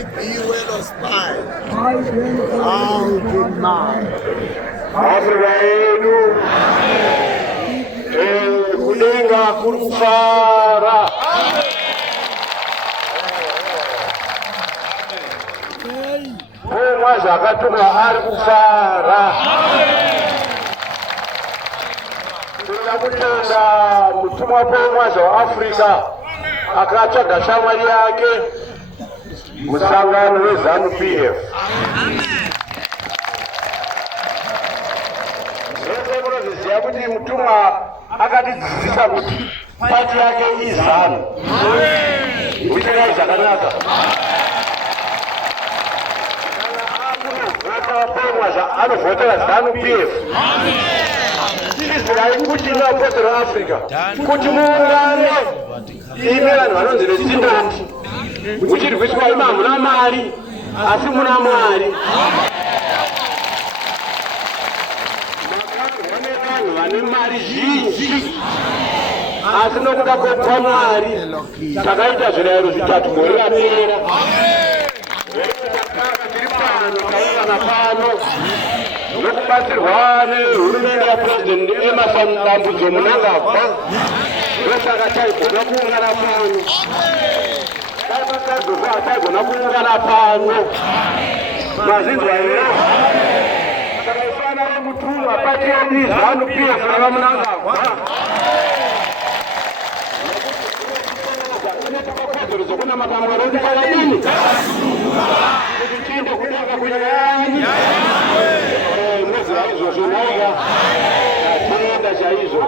I be well of spine. Out in mind. Afrika yenu. Kulenga kurufara. AK Mwazha akatuma ari kufara. Tinakutenda mutumwa AK Mwazha wa Afrika akatsvaga shamwari yake musangano weZANU PF. Zvese munoziziva kuti mutumwa akatidzidzisa kuti pati yake iZANU. Uchirai zvakanaka. AK Mwazha anovhotera ZANU PF. Izvirai kuti neapostoli Africa kuti muungane ime vanhu vanonzi vesindanti muchirwiswa ima hamuna mari asi muna Mwari. Makagwane vanhu vane mari zhinji asi nokuda kwaMwari takaita zvirayiro zvitatu gore rapera. Tiri pano taungana pano nokubatsirwa nehurumende yaPresident Emerson Dambudzo Mnangagwa. Ndosaka taigona kuungana pano. Taigona kuungana pano. Mazinzwa here. Takaifana mutumwa pati yedu ZANU PF navaMnangagwa. Kuna makamwaro ndikadini. Kuti tiende kudenga kunyanya. Mwezi wa izvo zvinoga. Tatenda chaizvo.